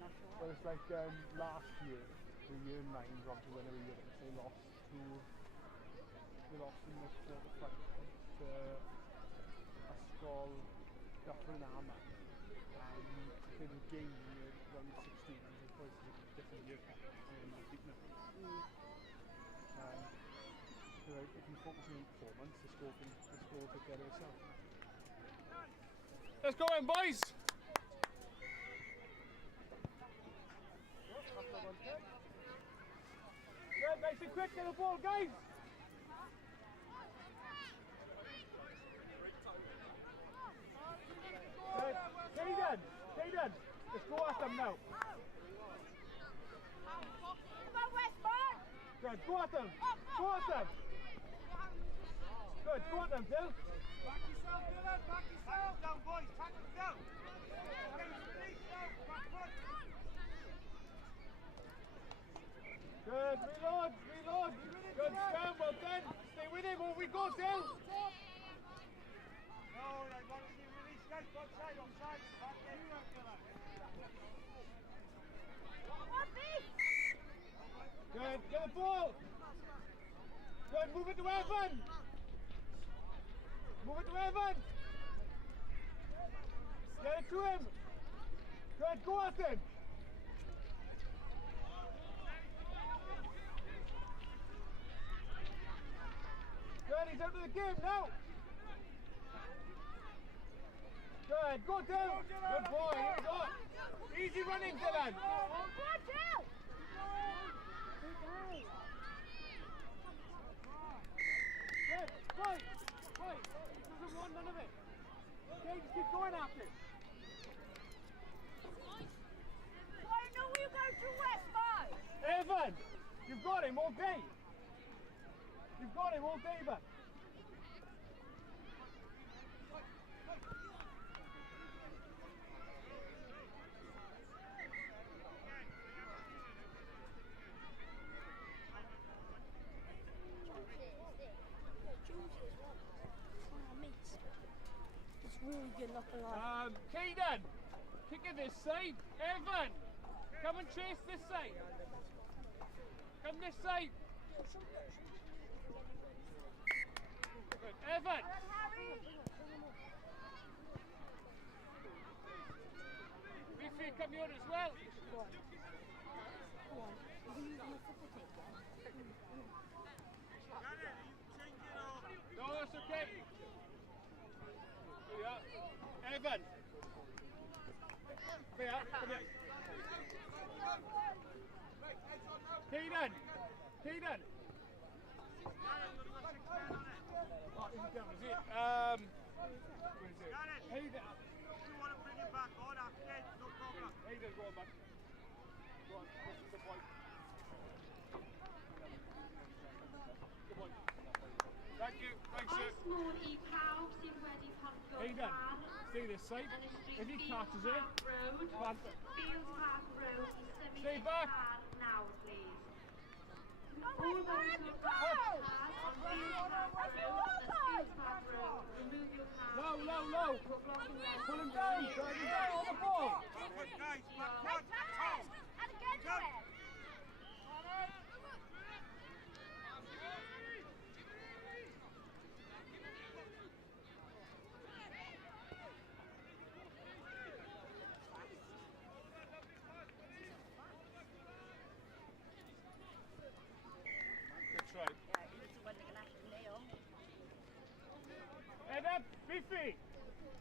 Well, it's like last year, the year 9s, obviously when they were Europe, they lost in the quarter-final to Ysgol Dyffryn Aman. And they were game in round 16, and of course it's a different year, and they beat them. So if you focus on performance, the score will take care of itself. Let's go in, boys! Good, nice and quick, get the ball, guys! Good. Caden, let's go at them now. Come on, Westbourne! Good, go at them! Good, go at them, Phil! Back yourself, Dylan! Back yourself! Down, boys! Tackle down! Release down! Back foot! Good, reload! Good, stand well done! Stay with him, over we go, Phil! No, I want to see release, guys! Offside! Back in! Good, get the ball! Good, move it to Evan! Get it to him! Good, go at him! Good, he's out of the game now! Good, go down! Good boy, easy running, Dylan! Good, right! He doesn't want none of it! Okay, just keep going after it! I know you go to Westbourne! Evan! You've got him all day! But... It's really good, not gonna lie. Caden! Kick it this side! Evan! Come and chase this side! Come this side! Good. Evan! Biffy, come here as well! Go on. Are you using your football tape? No, that's okay. Yeah. Evan. Come here. Caden. Oh, is it down, is it? Where is it? Hayden. If you want to bring it back on after, no problem. Hayden, go on back. Go on, this is the point. Good point. Thank you, thanks sir. Hayden, stay this side. If he catches it, plant it. Stay back. Now, please. Remove your hands. Low. Pull him down. Drag him down on the ball. Guys, back one. And again to it. Good try. Head up, Biffy!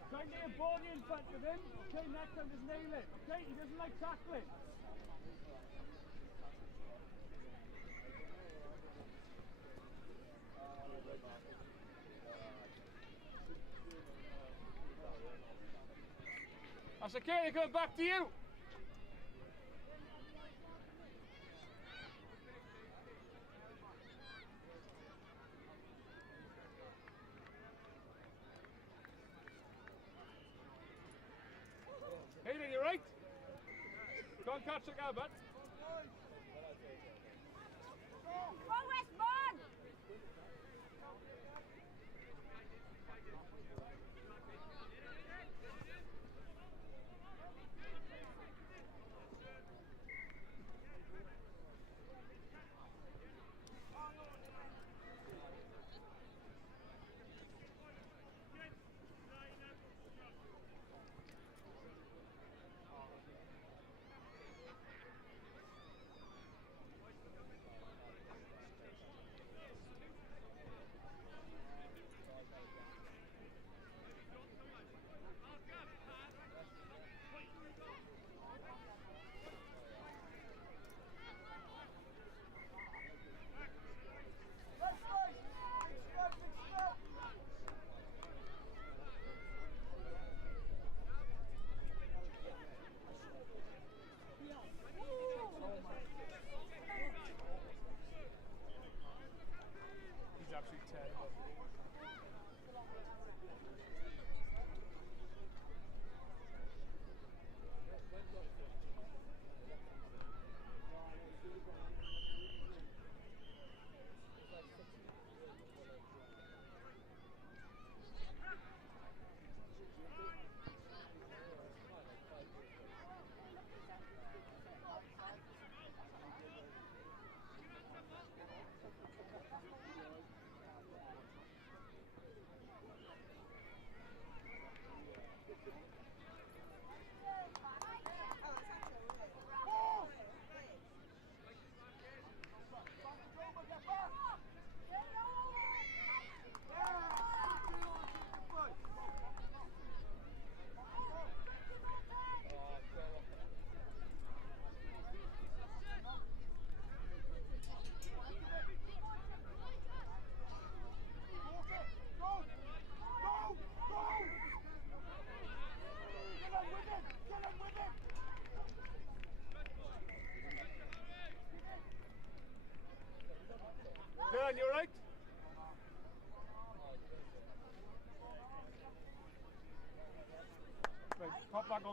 Try and get your ball in front of him. Okay, next time just nail it. Okay, he doesn't like tackling. That's okay, they're coming back to you. Hayden, you right? Go and catch the guy, bud. Go Westbourne!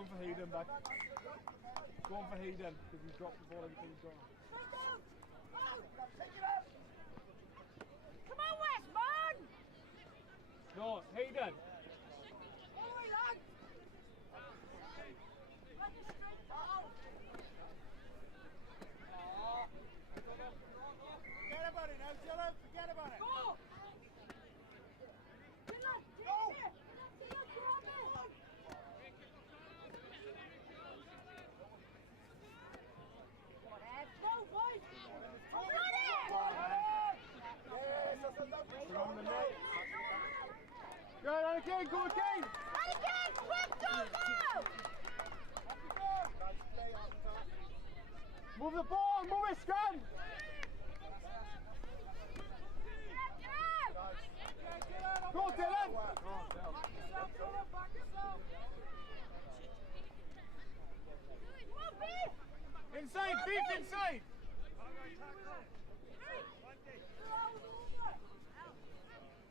Going for Hayden back. Going for Hayden because he's dropped the ball every time he's gone. Come on, Westman! No, Hayden. Forget about it now, Dylan. Forget about it. Go! Go! Put on the net. Go on again, go again. Quick, go! Move the ball, move it, Scum. Go, Dylan. Inside, beef inside.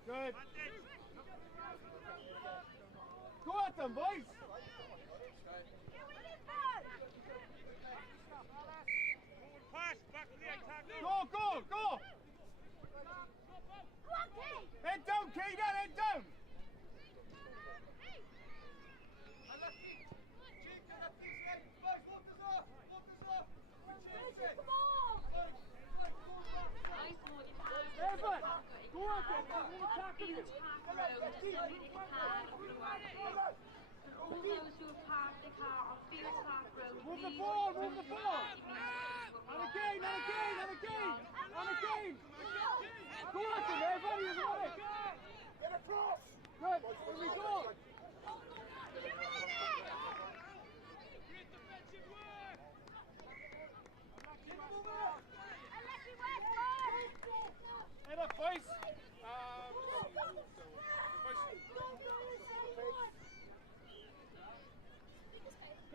Good. Go at them, boys. Pass, back to the attack. Go, go, go. Head down, Keegan, head down. Evan, go at them, they're all attacking you. All those who have parked their car on Field Park Road, Move the please ball, move the withdraw ball. immediately. And again, and again, and again, and again. Go at them, Evan, you've got it. Get across! Good, here we go. Head up, boys.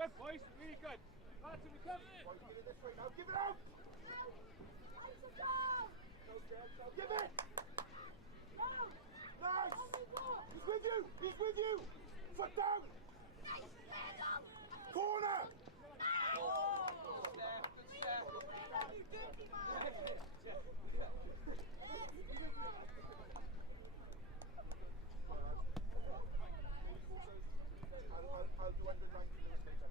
Good, boys, really good. Lads, here we come. Give it this way now, give it out! Give it! Nice! He's with you! He's with you! Foot down! Corner! I'll do under 90 minutes later.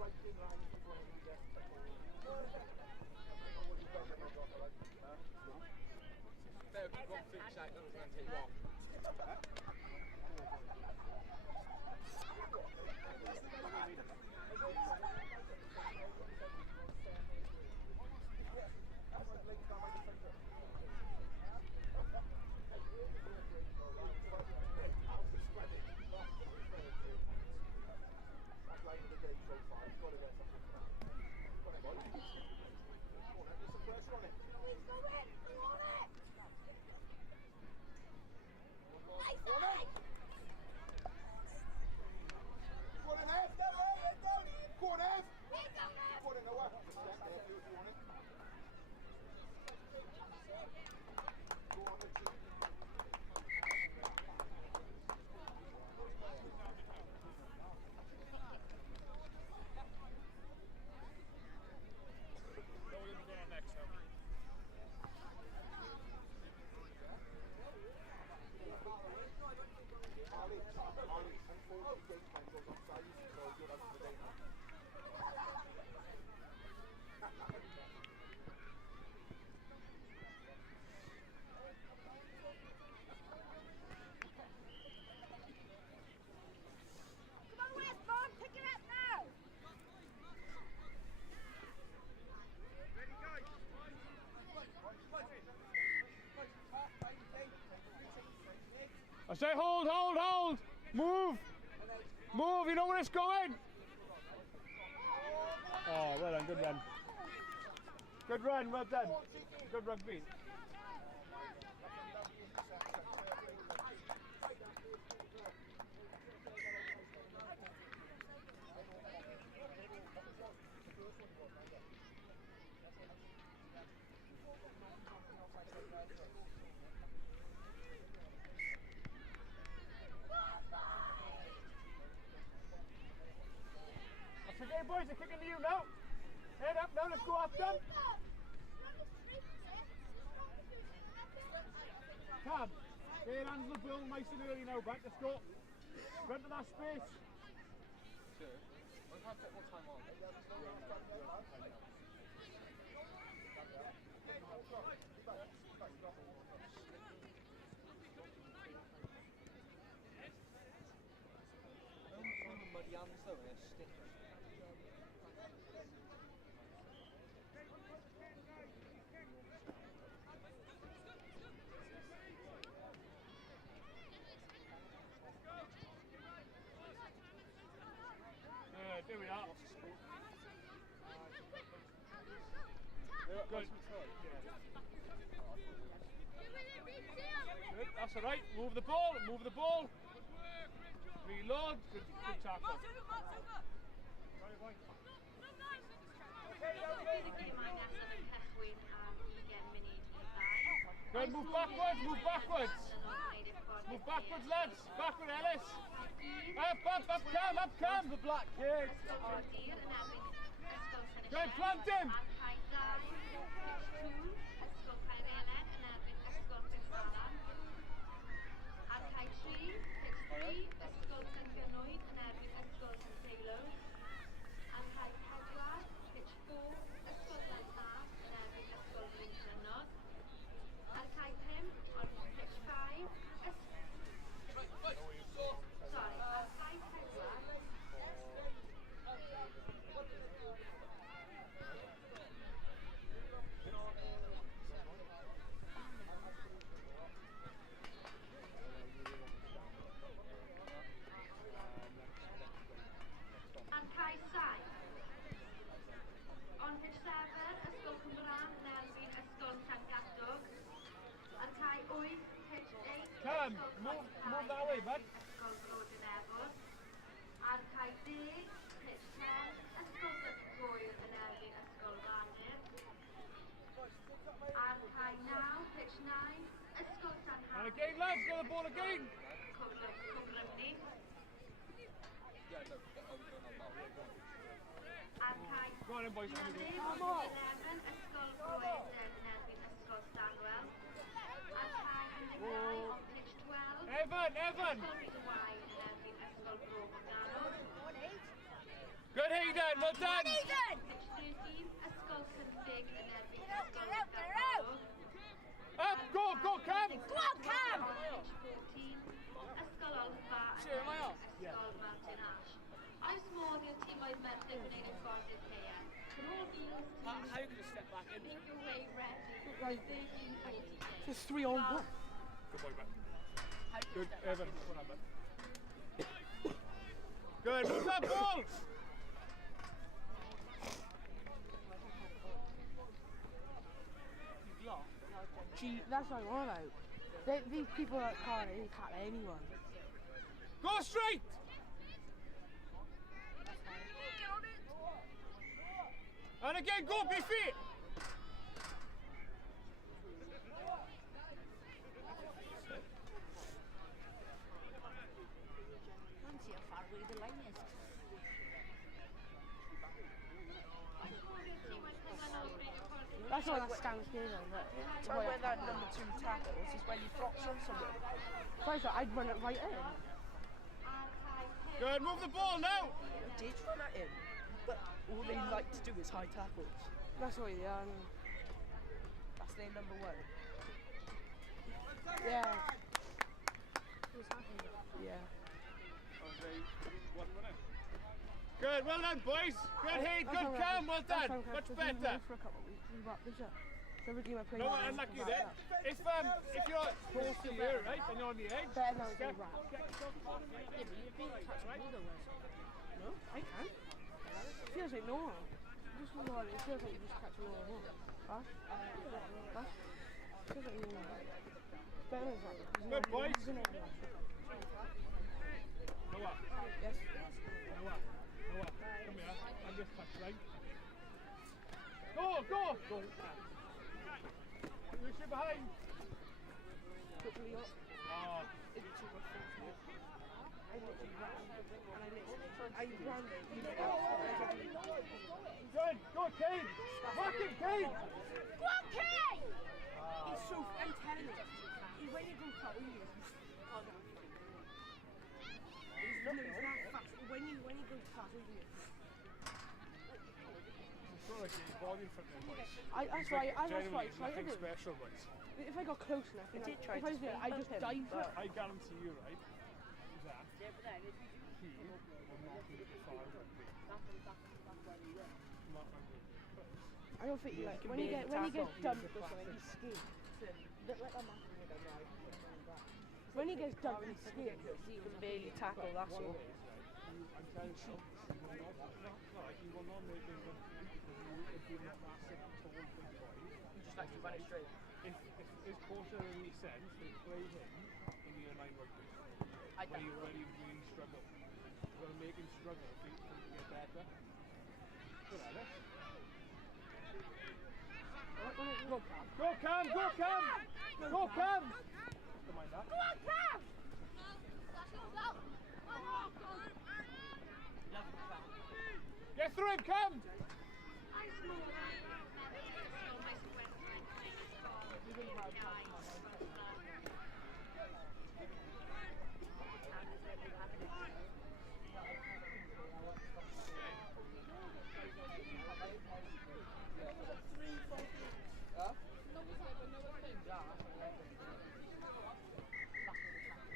Right in line before I leave there. Better keep on fit shape, that was going to take you off. I say hold, hold, hold. Move. Move, you know where it's going. Oh, well done, good run. Good run, well done. Good rugby. Okay, boys, they're kicking to you now. Head up now, let's go after them. Cam, get hands the ball nice and early now, back, let's go. Run to that space. Sure. We'll have a bit more time on. Muddy hands though, and a stick. There we are. Good. Good. That's all right. Move the ball. Move the ball. Reload. Good tackle. Good. Move backwards. Move backwards. Move backwards, lads. Backward, Ellis. Up, Cam, the black kids. Good, plant him. Cam, move that way, bud. And again, lads, get the ball again. Go on in, boys. Come on. Evan! Good, Hayden, well done! Up, go, Cam! Go on, Cam! Sure, am I off? Yeah. Oes modd i'r tîmoedd merched gwneud y ffordd caeau. How are you going to step back in? Make your way ready. Right. 13-18. It's 3-on-1. Good boy, man. Good, Evan. Go on, man. Good, move that ball! Gee, that's what I'm on about. These people that can't tackle anyone. Go straight! And again, go, be fit! That's all that stands here, Try when that number 2 tackles is when you flops on someone. First of all, I'd run it right in. Good, move the ball now! They did run at him, but all they like to do is high tackles. That's what That's their number 1. yeah. Yeah. Good, well done, boys. Good hit, good Cam, well done. Much better. For a couple of weeks, we wrapped this up. So we're going to play. No, unlucky there. If you're close to here, right, and you're on the edge, better now it's get a wrap. yourself off. No, I can. It feels like no one. Just for it feels like you just catch a little hole. Huh? Huh? It feels like no one. Better than that. Good, boys. Isn't it? Noah. Yes. Noah. Come here. And just touch, right? Go! You sit behind. Quickly up. Oh. Into the I literally ran. And I ran it. Good, go Kane! Work it, Kane! Go on, Kane! He's so, I'm telling you, when you go fast, he's not fast. When you go fast, he's It's not like a body in front of them, boys. that's right, Genuinely, that's right. nothing special, boys. If I got close enough, I did try if to I was there, I'd just speed dive him, for it. I guarantee you, right, that he will not make it far rugby. Not rugby. I don't think like when he gets dumped or something, he's scared. When he gets dumped, he's scared. He can barely tackle, that's all. I'm telling you, he will not make it rugby because he will not massive, tall, big boy. He just likes to run it straight. If his coach had any sense, they play him in the inline rugby. When he really struggle. You've got to make him struggle for him to get better. Good at it. Go Cam, go Cam! Go Cam! Don't mind that. Go on, Cam! Get through him, Cam!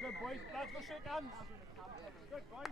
Good boys, lads, go shake hands. Good boys.